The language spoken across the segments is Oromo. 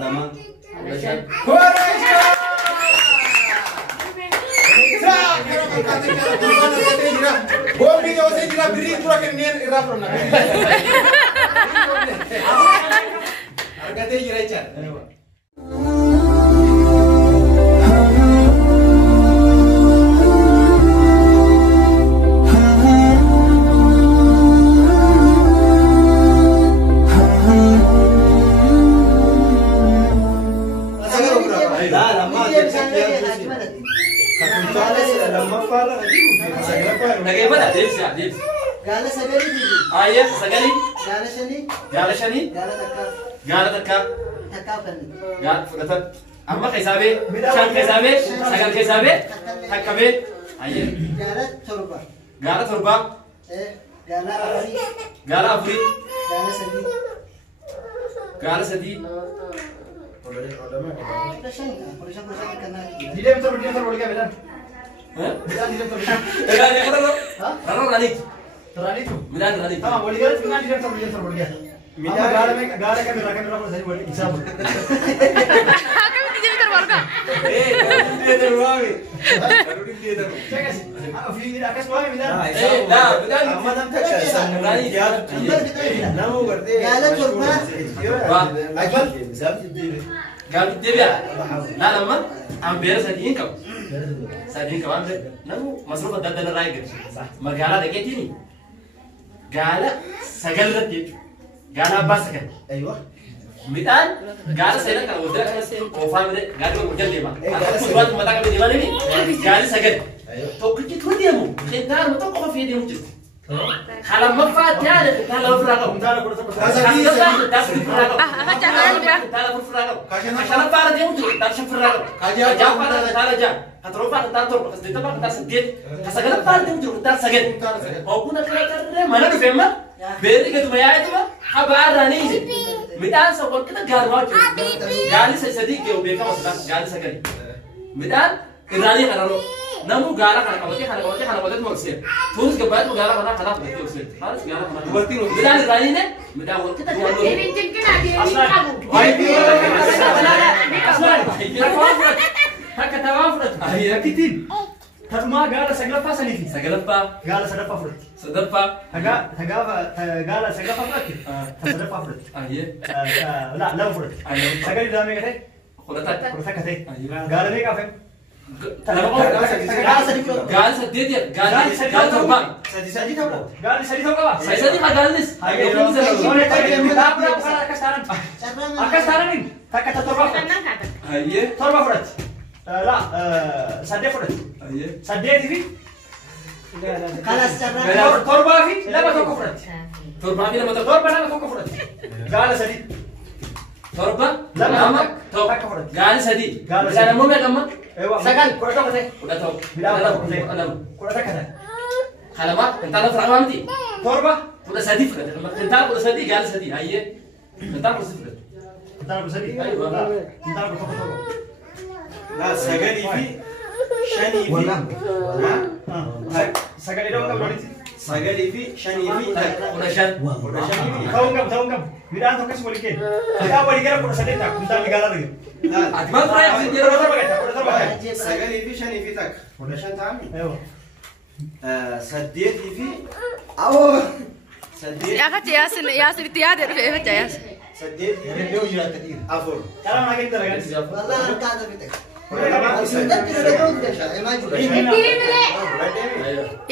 lama. Bombi yo se jira biri tura ke nien ira from na. Argate jira icha. Bagaimana Dibs ya Dibs? Gala sagari di. Ayah sagari. Gala shani. Gala shani. Gala takap. Gala takap. Takap kan. Gala fudatan. Amma kaisabe. Shan kaisabe. Sagal kaisabe. Takabe. Ayah. Gala turba. Gala turba. Gala afri. Gala afri. Gala sadi. Gala sadi. Dilem to bol gaya beda. Hah? Dilem to. Enggak ada kata lo. Rano Ranik. Terani tu. Milan Ranik. Tamam bol gaya dilem to bol gaya. Mila gara ka mera ko sari bol hisab. Kami tidak bisa terbarukan. Dia terbawi. Dia terbawi. Cek sih. Afri mila akas bawa mila. Dah, betul. Amadam tak sang Rani dia. Namu करते. Gala turba. Ajmal. Gala dia. Nah, lama ambil sadiin kau. Sadiin kau ambil. Namu masuk ke dalam raig. Magala dekat ini. Gala sagal rati. Gala apa sagal? Aywa. Mitan, gala saya nak kalau udah kan ofa mede gala mau kerja dia mah. Aku buat mata kami di mana ni? Gala sagal. तो कुछ तो दिया मु कितना मतलब कौन फिर दिया मुझे खाला मफ़ात यार खाला फरागो Untara ko sa. खाला दस फरागो jangan dia. खाला फरागो खाला पार दिया मुझे दस फरागो जा पार खाला जा खाला पार तार तो बस देता पार तार सगे खाला पार दिया मुझे तार सगे और कुना करे mana tu femma beri ke tu maya itu mah habar rani je mitan sok kita garwa gali sedih ke ubeka maksudnya gali sekali mitan rani karalo namu gala kana kawati moksir terus ke bawah gala kana moksir harus gala kana berarti lo midan rani ne midan waktu kita gala Dewi jengkel ada yang kamu. aslan hak tawafrat Ayah kitin. Tatma gala sagla pa sani. sagalapa Gala sadapa fruit. sadarpa Gala sagla pa fruit. Sadapa fruit. aye La fruit. aye Sagari dame kate. khulata Kursa kate. Gala me kafe. gal sedih dia gal terbang Sadi tak apa. Gala sadi to ka. saya sedih magalis Akas taran ni. Takata torba. Tenang kata. aye Torba fruit. La sadde fruit. aye Sadde TV. Gala secara. Torba fi. Lama to fruit. terbang ni nama Torba lama to fruit. Gala sadi. terbang Lama to gal sedih Gal bila namu me kamma Ewa. Sagal. Kursa kate. udah tahu Bila alam Kursa kate. halamat tentang perang nanti Torba. udah sedih tentang udah sedih gal sedih aye tentang udah sedih Entar ko sadi. Aywa. Entar ko to. La sagari fi shani fi. Sagari dong ka berarti. Sagari fi shani fi. udah shan Udah shani fi. Tahu ngam. Bidan to kas boleh ke. Ya boleh kira kursa sadi tak. Entar digala lagi. adman perang sih dia Torba. Sagari fi shani fi tak. Udah shan tami. Ayo. Sadiyati fi. Awo. Sadiyati. Ya kata Yasir tiada ada Yasir. Sadiyati fi. Dia ujira tadi. Afur. Kalau nak kita lagi. Wallah angkat kita. Udah Sudah tidak ada kau tidak. Emaju.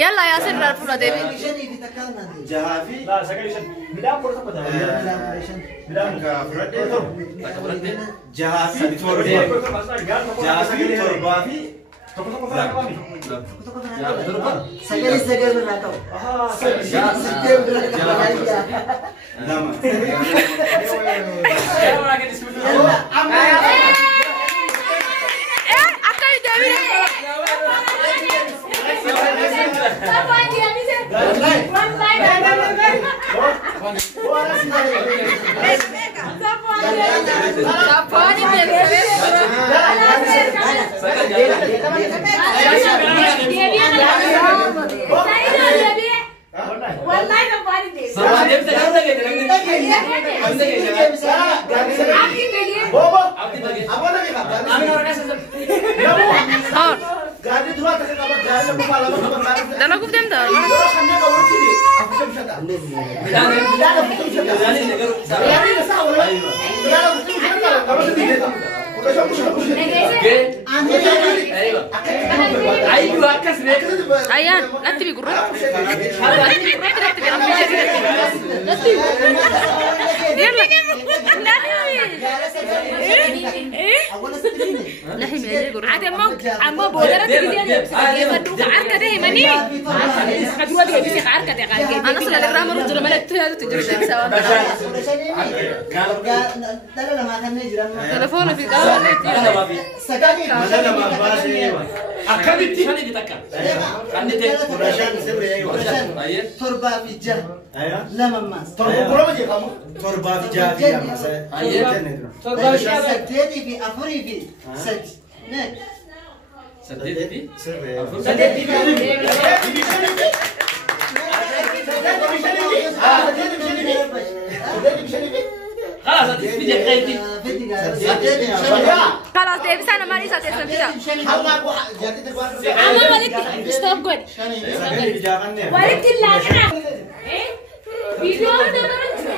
Yalla Yasir pura Dewi. Shani kita kan nanti. Jahafi. Lah sagari sadi. Bidan kursa pada. Bidan Ka furade. berarti Jahafi Jahafi torba. Jahafi torba fi. Toko kami. ya terbang Sagari berlaku. Ah, Setiap berlaku. Lama. Sekarang lagi diskusi. Akan Dewi. Siapa dia ni sih? One line ada. Siapa ni biasa? Wallahi tak boleh deh. sama dia bisa kan lagi Bobo. Abdi bagi. Apa lagi kak? Amin orang kasih. Hor. Gadi dulu atas kabar gadi aku malam kabar gadi. Dalam aku dem dah. Orang hanya kau urut sini. Aku bisa tak? Tidak ada betul bisa tak? Jadi negara. Ini besar orang. Tidak ada betul bisa tak? Kamu sendiri. Udah sama. Oke. Ayo. Ayo akas nih. Ayan, nanti bigurut. Nanti bigurut, nanti bigurut. Nanti. Dia lagi. Nahi meja gurut. Ada mau amma bola dia bantu ke arka deh mani. Kedua dia bisa ke arka deh kan. Anak sudah ada ramah rujur mana itu ya tujuh jam sawan. Telepon lebih kau. Sekali. Mana nama bahasa ini? Akan ditakkan. Kan ditakkan. Kurashan sebenarnya. Ayo. Torba pijah. Ayo. Lama mas. Berapa aja kamu? Torba vijaya masa. Ayo. Sedih di afuri di. Nek. Sedih. خلاص الفيديو قيدي. خلاص ده بس أنا ماني ساتي سمسيا. Amma walitti stop god. Walitti laakana. Video dabaratu.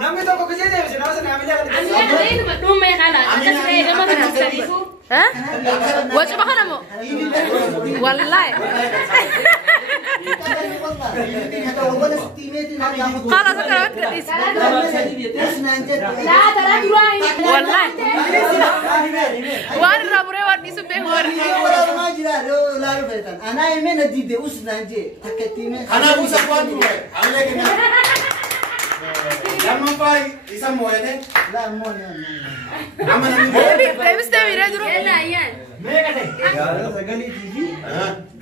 Namni tokko kujee deebise nama sana amila kan. Amila ini madum me kana. Atas me dabaratu sarifu. ها؟ وجه بخنا مو. والله. خلاص أكره كريس. لا ترى دراي. والله. وان رابوري وان نيسو بهور. أنا يمين أديده أسنانجي تكتيمه. أنا أبوس أقوال دروي. أملا كنا. لما باي يسموه هذا. لا مو Devis de mira duro. يلا يان. Gaala sagalee TV.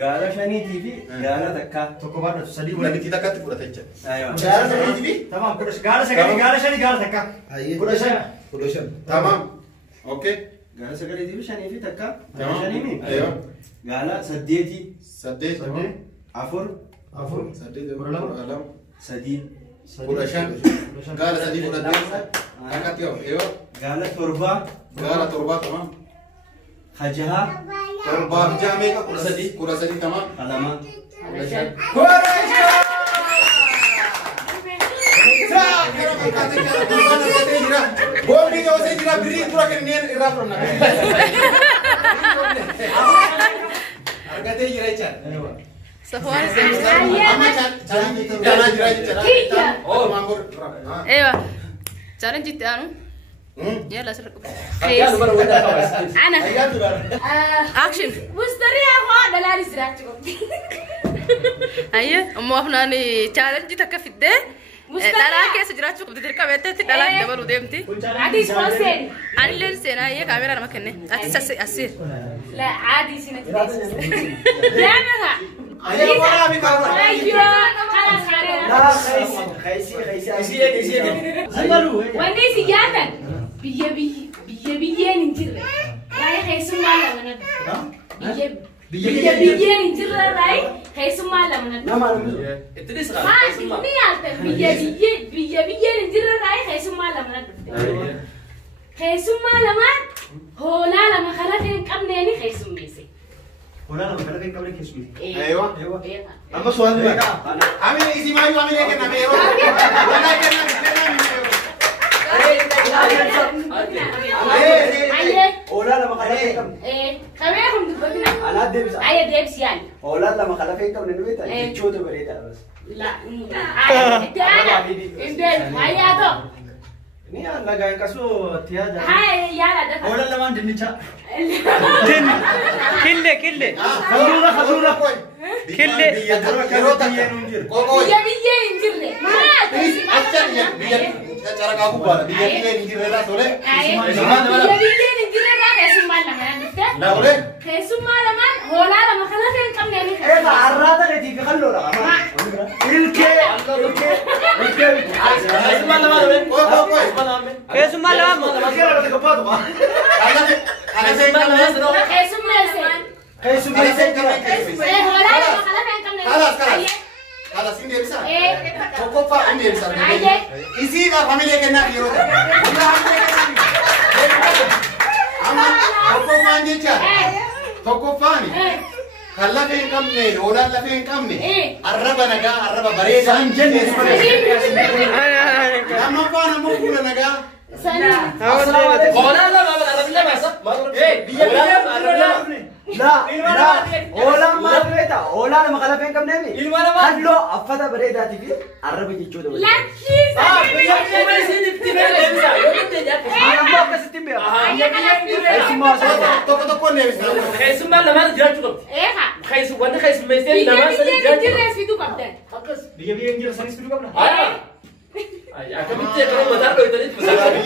Gaala shanii TV. Gaala takka. Tokko baadha sadii Bulan kita kat bulan teja. Ayo. Gaala sadii TV. Tamam. Gaala sagalee gaala shanii gaala takka. Production. Tamam. Oke. Gaala sagalee TV shanii fi takka. Tamam. Shanii mi? Ayo. Gaala saddeeti. Saddeet. Afur. Saddeet. Alam. Sadii. Production. Gaala sadii bulan teja. Angkat yo. Ayo. Gaala torba. Gaala torba tamam. Hajaha. Torba jame ka kura sadii tamam. Kalama. Production. Bombi kau saya tidak beri pura kenyan irap rona. Harga teh jirai cat. Safwan. Ama cat cara jirai cat. Oh mambur. ايوه تعال جيت انا يلا سرق يلا مرة وين أنا. اكشن مستري أخو دلالي سرعتكم. ايوه امو افناني تشالنج تك في الده ترى كيس جراتك بدك كبتة تدلع دبر ودمتي عادي سبونسر. انا لين سينا هي كاميرا انا مكنه اسير لا عادي سنة. جامعها. Ayo mana ambil kawan. أيوة خلاص خلاص. Khaysi. وندي سيادة. بيا ننتظر. راي خيسون مالا من. بيا ننتظر راي خيسون مالا من. التدريس ما غلط. أسمعني أنت بيا ننتظر راي خيسون مالا من. خيسون مالا من. هو لا لما خلاتين كمني خيسون بيسي. Orang nama kalau kau boleh kisah. Ayo. إيه. Apa soal ni? Amin isi maju amin ya kena mero. Mana kena أيه. Ola lama kala fekam. إيه. خبرهم تبغينا. Ala debis. أيه ديبس يعني. Ola lama kala fekam nenu Eh. beta. Choto berita bas. لا. أنا. إنت هيا تو. Ini anda gaya kasu tiada. هاي يلا ده. Orang lama jenis cak. كله Khazura koi. كله Kero tak. Koko. بيا ينجر لي. ما تسمع. Acan ya biar cara kamu buat biar dia ini rela soleh. بيا ينجر لي راح يسمع لما عندك. Dah boleh? يسمع لما هو لا لما خلاتين كم يعني. Eh arrata ke tiga kallo lah. Ilke. كيس ما لا Kira ada kepat apa? Ada saya kan يسمع لسه. Kayak semua Ada saya kan. هو لا لما خلاتين كم يعني. خلاص خلاص. خلاص إني بسا إيه. توقف إني بسا Aye. يصير فاميليا كنا في روتا أما توقف عندي كذا توقف فاني خلا فين كم نين ولا لا فين كم نين الربا نجا الربا بريء سانجن لما فانا مو كنا نجا سنة. ولا لا ما لا ما صح ما ايه لا اولا ما بريدا اولا لما خلا فين كم نبي هلو افدا بريدا تبي عربي جيجو ده لا كيس. انا ما بس تبي اسمع توكو توكو نبي خيس ما لما جات شغل إيه ها. خيس وانا خيس ميسين بيجي لما بيجي سني جات نجرس في دوك أبدا. بيجي بيجي نجيب سنيس بيجي قبل اي اكمل تكرم مدار لو يدري بس عربي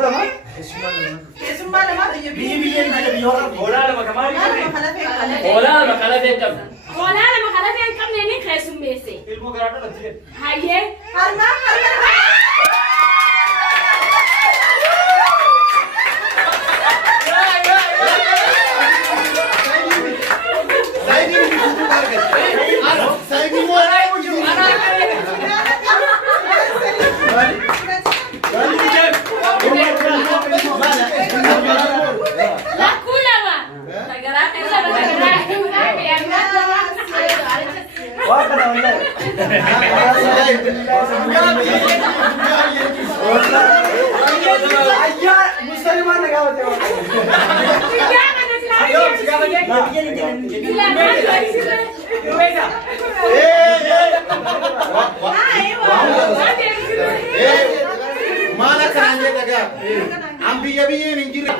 لما ولا لما كمان ولا لما خلا فين كم ولا لما خلا فين كم نيني خيسوم ميسي. هاي. لا كولا ما. واقنا والله ايا مسلمان نقاوت ما لك عندي دقا عم بيجي نجيب لا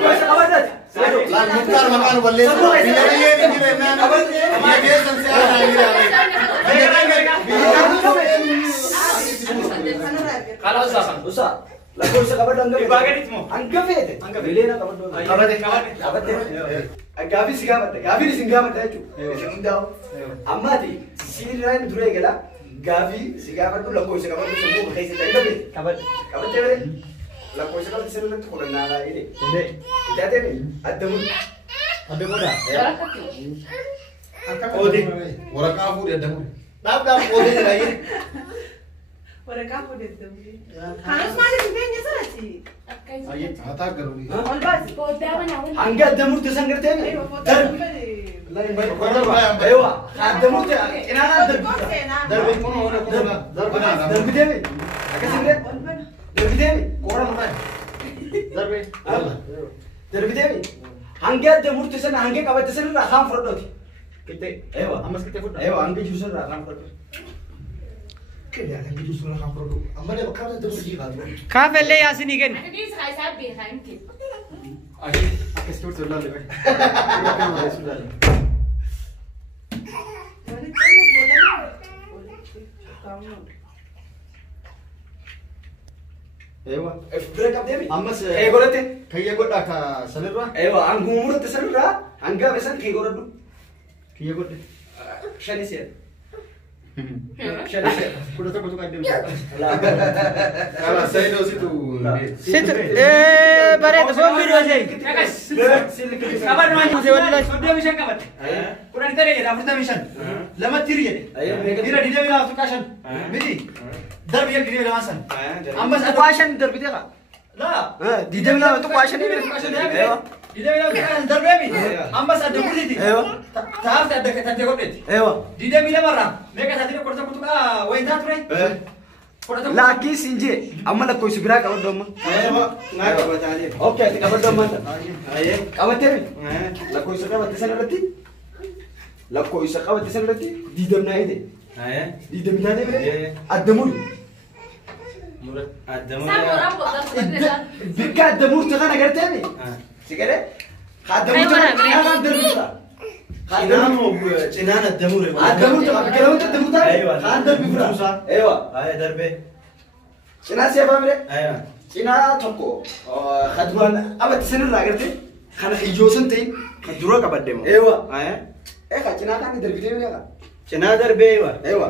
مختار مكان ولا بيجي نجيب انا بيجي خلاص صح وسا لا كل سكبر دنگا باغي تمو انگفيت ميلينا كبر غافي سيغامت غافي سيغامت اجو سيغنداو اماتي سيران دريغلا غافي سيغامت لا كل سكبر سمو خيس تنگبي كبر تبري لا كل سكبر سيرن تخولنا لا ايدي تاتني ادمو اودي ورقه فود يدمو داب اودي لاي ورقة فودتهم. خلاص ما لك فين جسرتي. هتا قالوا والبس. انگا ادمو تسنگرتني أيوة فودتهم. ايوه ادمو انا درب يكون هنا كلنا ضربنا درب ديمي اكسبره درب ديمي كوره ما ضربي يلا درب ديمي انگا ادمو تسن انگا كبا تسن را خام فردوتي كده ايوه امس كده فوت ايوه انگا جوسن را خام فردوتي كده يعني بيجي سونا خام برضو اما ده بكره ده بيجي قالوا كاف اللي ياسيني كن حديث خايسات بيها يمكن. اكستور سولا لي ايوه بريك اب ديمي امس اي غورتي كي يقول لك سنرا ايوه انغومر تسن را انگا بسن كي غوردو كي يقول شاني سير كده تقول قدام لا سيدو سيدو ست بريد فوق فيديو زي كبر ما نجي والله سودي مشان كبر قران تري يا فرتا مشان لما تيري ايوه ديرا ديدا بلا فكاشن بدي درب يل ديدا لما سن اما قواشن درب ديغا لا ديدا بلا تو قواشن ايوه ديدا بلا فكاشن درب يمي اما سد بودي ايوه تعرف تدك تدك ايوه ديدا بلا مرة ميكا تدري كورتا كوتوكا وين تاتري لكن سنجي اما لك كويس براك او دوما ايوه ما قبل عليه اوكي تكبر دوما ايوه قبتني لا كويس قبت سنرتي لا كويس قبت سنرتي ديدا منايدي ايه ديدا منايدي ادمول مرد قدموا سامو ربو ضرب بكا ادمول تغنى قرتني سيكره خدموا تغنى دربا خدموا جنان الدمور ادمول تغنى كلام تدمول ايوه خدم بفرا ايوه هاي دربي cina siapa mere ايوه cina toko khaduan apa tisenir lagarti khana hijosan tay خدروا كبدموا ewa ايه kha cina kan derbite mere ka جنان دربي ايوه ewa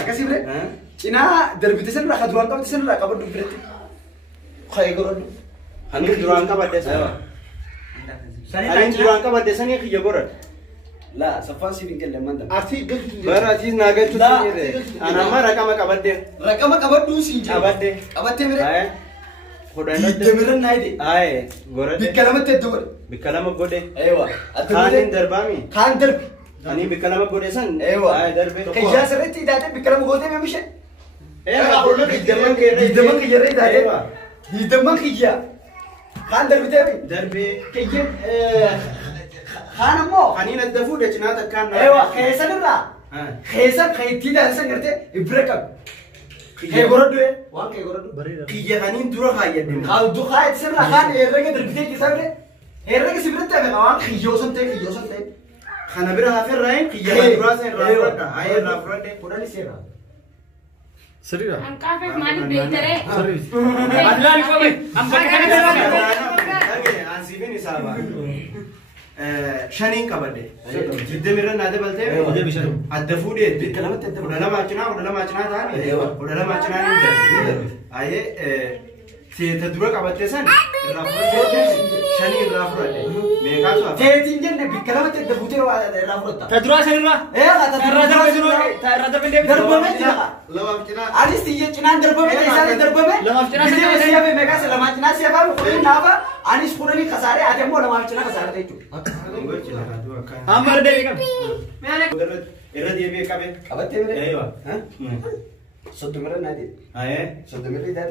akasi mere ها cina derbite senir khaduan ka tisenir ka badu brete khay gorod خنو دران كبدس ايوه أنا جوان كمان دسني خي جبرة لا صفان سيبين كلام من ده أرتي قلت برا تيز ناقل شو أنا ما رقمك أبدي رقمك أبدو سينجي أبدي أبدي مرة هاي خدنا يدمرن نايدي هاي غورة بكلامك تدور بكلامك قولي أيوة خان دربامي خان درب أنا بكلامك قولي سن أيوة هاي دربي كيجا سرتي داده بكلامك قولي ما مشى أيوة أقول لك يدمك يدمك يري داده أيوة يدمك كيجا خان درب تبي دربي كيجا خان مو خانين الدفود جناتك كان أيوة خيسان لا خيسان خيتي ده سن قرته إبركب كي غردو وان كي غردو كي خانين دورا خايد خال دو خايد سر خان إيرك دربتي كيسابره إيرك سبرت تبي وان خيجوسن تي خانا برا هافر راين كي دورا سن رافرد هاي رافرد كورالي سيرا سريرة أنا كافر ماني بيتري أدلاني فوقي أم أنسيبني سابا شنين كبدي جد ميرا نادي بلته الدفودي كلامك تدور ولا ما أجنا ثاني ولا ما أجنا نندر أيه تدرك أبتسن شنين رافرد ميكاسو تيتين جنة بكلامك تدور رافرد تدروا سنرا دربمه لو أبتنا أليس تيجي كنان دربمه إنسان دربمه لما أفتنا سيا سيا بمكاس لما كنا سيا بام خلنا نافا أليس خلني خسارة أتى مو لما كنا خسارة تيجو أمر ده كم إرد يبي كابي أبتة مره أيوة ها صدق مره نادي أيه صدق مره ده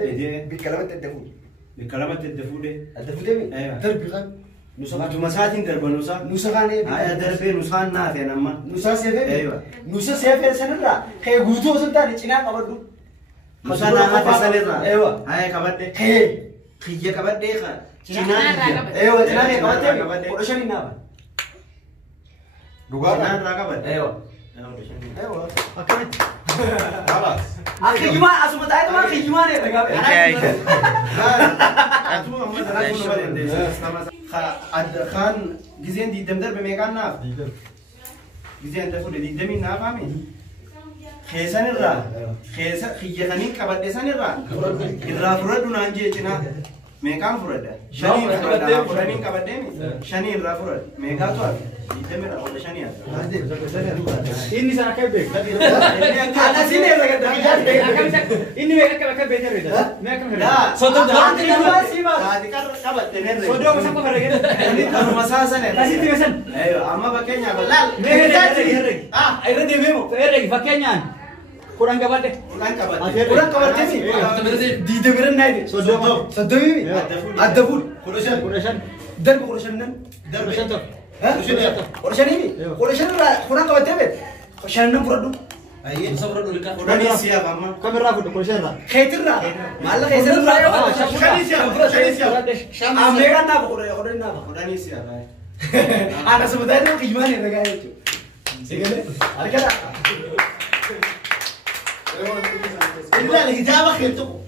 بكلامك تدور بكلامك الدفودي الدفودي أيوة دربي خان أنتم مساتين دربا نوسا خانه أيه دربي نسخان نافع نما نوسا سيفه أيوة نوسا سيفه سنرا خي غوتو سنتا نينا قبدو نسخان نافع سنرا أيوة أيه كبدي خي خيجة كبدي خا أيوة جنان كبدي ورشاني نافع جنان راكبدي أيوة أيوة أكمل خلاص أخي جماعة أسمع تايد ما أخي جماعة ne daga خان جزين دي دمدر بميكان ناف جزين دفود دي دمي ناف عمي خيسان الرا خيجة خنين كبد سان الرا الرا فرد نانجي جنا ميكان فرد شنين كبد شنين كبد مي شنين الرا فرد ميكان تو دي دمي را ولا شنين إني سأنا كيف أنا سيني لقد إني ما كم بيتر ما كم لا صدق ده أنت كمان سيما هذه كبد تنين صدق ما سبب فرق ini taruh masasan ya. Kasih tigasan. Ayo, ama pakainya balal. Herreg. ayo dia memo Herreg pakainya. Kurang kabar deh. Kurang kabar. orang kabar tadi di demiran naik sodo ini ada pun Kurang. dan kurang nan Kurang tuh. kurang ini kurang kabar tadi kurang nan produk Ayo, udah nih siap ama. Kamera foto kurang lah. khaitirra malah khaitirra Amerika na kurang na Udah nih siap. ana sebenarnya gimana ya kayak itu segala ada kata إلا الهجابة خلتكم.